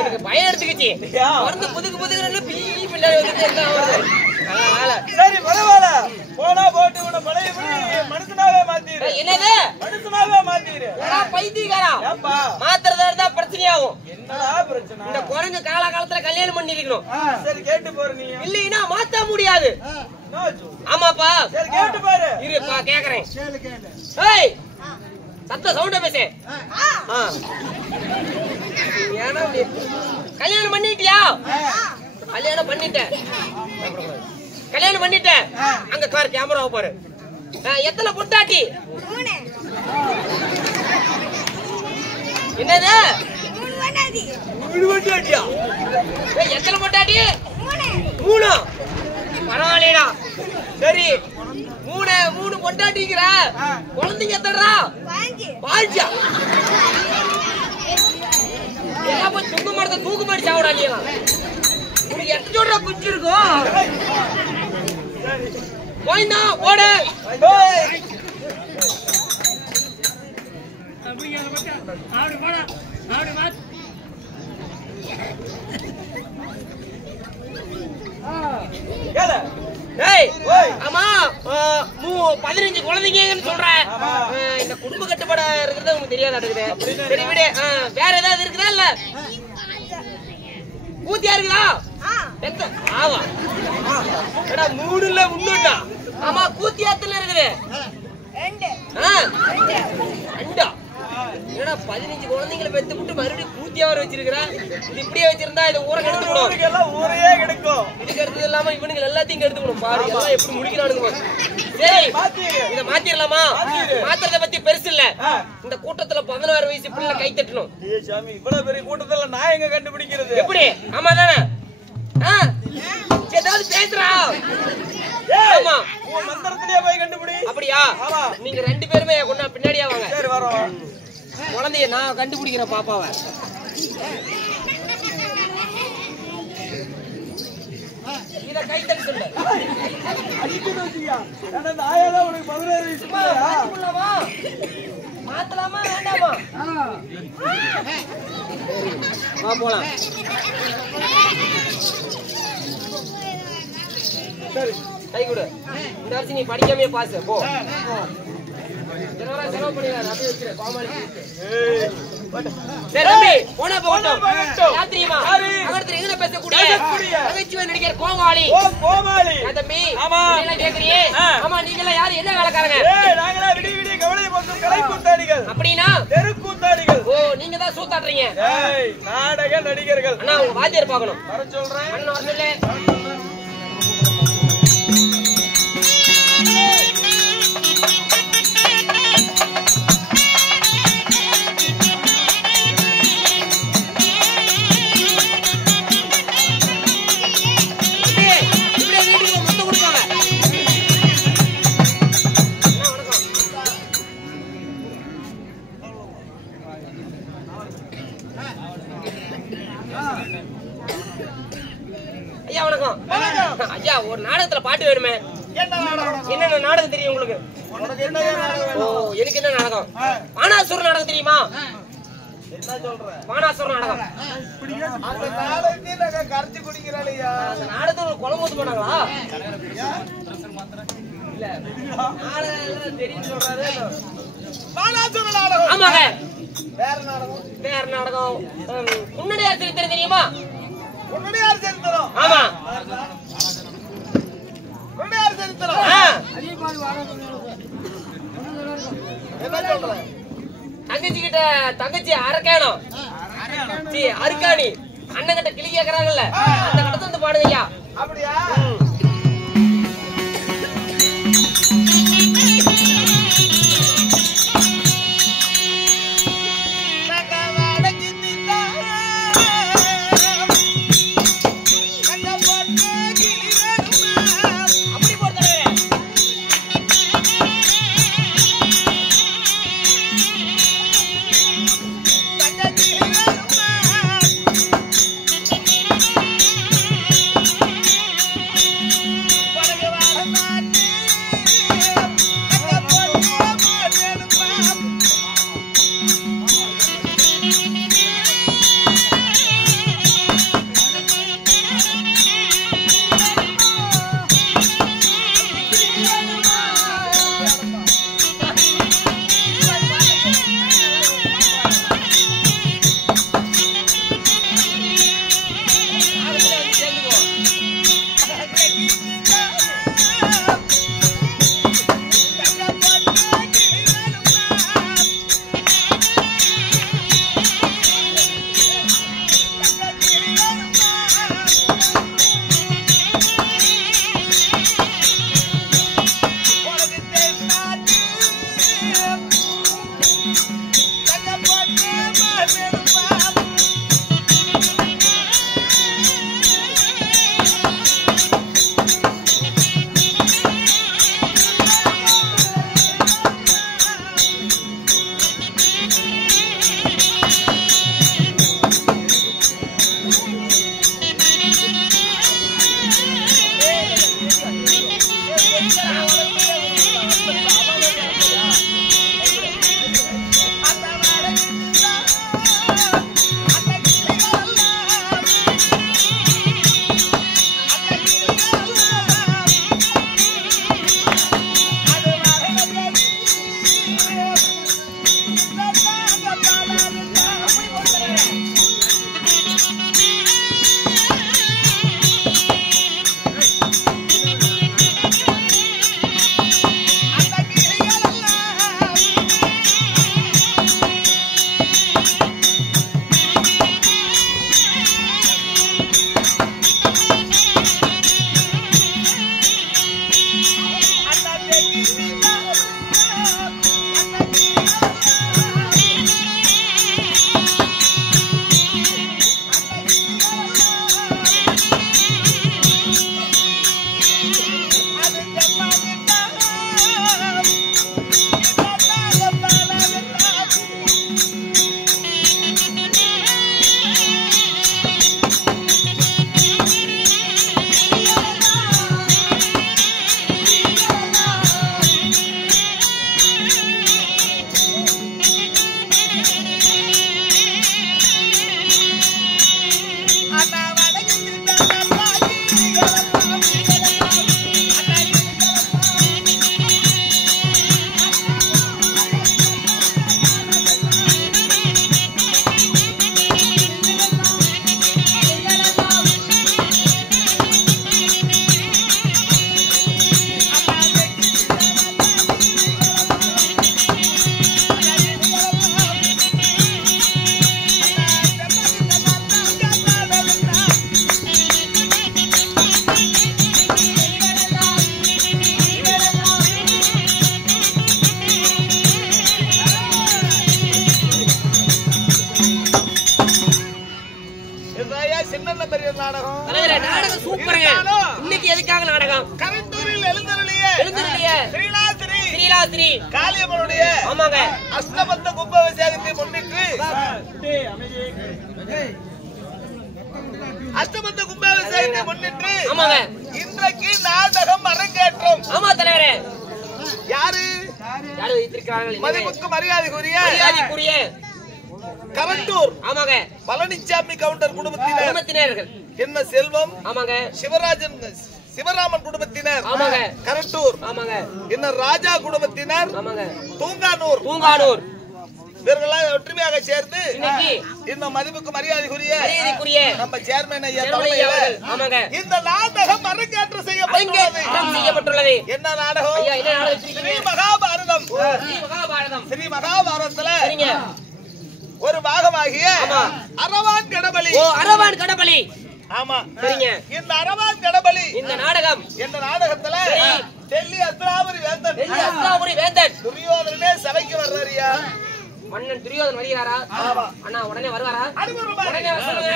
எனக்கு பயம் எடுத்துக்கிச்சு. வந்து புதுக்கு பீ பின்னாடி வந்துட்டு என்ன ஆகுது? சரி பரவாயில்ல, போனா போட்டு உன பழைய மனுஷனாவே மாத்திரு. என்னது மனுஷனாவே மாத்திரு. பைத்தியக்காரா மாத்திரதா இருந்தா பிரச்சனையாகும். என்னடா பிரச்சனை? இந்த குரங்கு காலகாலத்துல கல்யாணம் பண்ணி இருக்கணும். சரி கேட்டு போற நீ. இல்லைன்னா மாத்த முடியாது. ஆமாப்பா சரி கேட்டு பாரு. இருப்பா கேக்குறேன். ஏய் சத்த சவுண்ட பேசு. கல்யாணம் பண்ணிட்டியா? கல்யாணம் பண்ணிட்டேன். கல்யாணம் பண்ணிட்டேன். அங்க பாரு கேமரா பாரு. எத்தனை பொண்டாட்டி? என்னது? எத்தனை பொண்டாட்டி? 3. பரவாயில்லடா. சரி 3 பொண்டாட்டிக்கிற குழந்தைங்க எத்தடா? 5. எல்லாம் போய் தூக்கு மாடத்தை தூக்கு மாடி சாவடா நீ. உனக்கு எத்தனை சொல்ற குச்சி இருக்கும்? போயினா ஓடு. ஆமா 15 குழந்தைங்கன்னு சொல்றேன். இந்த குடும்ப கட்டுப்பாடு இருக்கிறது உங்களுக்கு தெரியாத. சரி விடு. வேற ஏதாவது இருக்குதா? இல்ல பூத்தியா இருக்குதா? ஆவா 3 உண்ணுண்டா. ஆமா கூத்தியாத்துல இருக்குது. 2. என்னடா 15 குழந்தைங்களை பெத்து விட்டு மறுபடியும் கூத்தியா வர வச்சிருக்கிறா? இது இப்படியே வச்சிருந்தா இந்த ஊரை கெடுத்துடும். ஊரையே கெடுக்கும். இதுக்கு எடுத்தது இல்லாம இவனுங்க எல்லாத்தையும் கெடுத்துக்கணும். பாரு எல்லாம் எப்படி முடிக்கிறானுங்க. சரி இத மாத்திரலாமா? மாத்திரத பத்தி பெருசு இல்ல. இந்த கூட்டத்துல 16 வயசு பிள்ளை கை தட்டணும். சாமி இவ்வளவு பெரிய கூட்டத்துல நான் எங்க கண்டுபிடிக்கிறது? எப்படி? ஆமா தானே? ஏதாவது பேசுறா? ஆமா உன் மந்திரத்திலேயே போய் கண்டுபிடி. அப்படியா? நீங்க 2 பேருமே கொண்டா பின்னாடியா வாங்க. சரி வரோம். குழந்தைய நான் கண்டுபிடிக்கிறேன் பாப்பாவை. இத கை தட்டி சொல்லு. அடிக்கணும் வச்சியா? நான் அந்த ஆயாதான் உனக்கு 16 வயசு மாத்திரலாமா? மாத்தலாமா வேண்டாமா? வா போலாம். சரி கை கொடு. இந்த வருஷம் நீ படிக்காமே பாஸ் போ. செலவு பண்ணிடாத. அப்படியே வச்சிரு. கோமாளி. சரி தம்பி போனா போகட்டும். யாத்திரிமா அகரத்துல எங்க பேசக்கூடிய நகைச்சுவை நடிகர் கோமாளி. கோமாளி தம்பி ஆமா நீங்க கேக்குறியே. ஆமா நீங்க எல்லாம் யாரு? என்ன வேலைக்காரங்க? நாங்களா விடி விடி கவலை போக்கும் கலை கூத்தாடிகள். அப்படினா தெரு கூத்தாடிகள். ஓ நீங்க தான் சூத்தாடுறீங்க. நாடக நடிகர்கள். அண்ணா உங்க வாத்தியார் பார்க்கணும். வர சொல்றேன். அண்ணா வர சொல்லு. ஐயா வணக்கம். ஐயா ஒரு நாடகத்துல பாட்டு வேணுமே. என்னென்ன நாடகம் தெரியும் உங்களுக்கு? ஓ எனக்கு என்ன நாடகம்? பானாசுர நாடகம் தெரியுமா? என்ன சொல்ற? பானாசுர நாடகம். அந்த நாடகத்தை நாங்க கரைச்சு குடிக்கிறாளையா? அந்த நாடகத்துல குழம்பு ஊத்து போனாங்களா? இல்ல நாடகம் தெரியும் சொல்றாரு. பானாசுர நாடகம். ஆமாங்க. வேற நாடகம். வேற நாடகம். உன்னுடைய சரித்திரம் தெரியுமா? உன்னுடைய சரித்திரம். ஆமா. உன்னுடைய சரித்திரம். என்ன சொல்ற? தங்கச்சி கிட்ட தங்கச்சி அரக்கானோ அருக்காணி அண்ணன் கிட்ட கிளி கேக்குறாங்கல்ல அந்த கட்டத்துல இருந்து பாடுங்க ஐயா. அப்படியா? சின்ன பெரிய நாடகம் தலைவரே நாடகம் சூப்பருங்க. இன்னைக்கு எதுக்காக நாடகம்? கரண்டூரில் எழுந்தருளிய ஸ்ரீலாஸ்ரீ காளியம்மனுடைய ஆமாங்க அஷ்டபந்த கும்பாபிஷேகத்தை முன்னிட்டு ஆமாங்க இன்றைக்கு நாடகம் அரங்கேற்றம். ஆமா தலைவரே. யாரு யாரு வைத்திருக்கிறார்கள்? மதிப்புக்கு மரியாதைக்குரிய கரண்டூர் ஆமாங்க பழனிசாமி கவுண்டர் குடும்பத்தினர்கள் என்ன செல்வம் ஆமாங்க சிவராமன் குடும்பத்தினர் ஆமாங்க கரண்டூர் ஆமாங்க என்ன ராஜா குடும்பத்தினர் ஆமாங்க தூங்கானூர் இவர்களெல்லாம் ஒற்றுமையாக சேர்ந்து இன்னும் மதிப்புக்கு மரியாதைக்குரிய நம்ம சேர்மன் ஐயா தலைமையில் ஆமாங்க இந்த நாடகம் அரங்கேற்றம் செய்யப்பட்டுள்ளது. என்ன நாடகம்? ஸ்ரீ மகாபாரதம். ஸ்ரீ மகாபாரதத்துல ஒரு பாகமாகிய அரவான் கடபலி. ஆமா சரிங்க. இந்த அரவான் கடபலி இந்த நாடகம் என்ற நாடகத்துல டெல்லி அஸ்திராபுரி வேந்தன் துரியோதனனே சபைக்கு வர்றாரியா. மன்னன் துரியோதனன் வருகிறாரா? அண்ணா உடனே வருவாரா? உடனே சொல்லுங்க.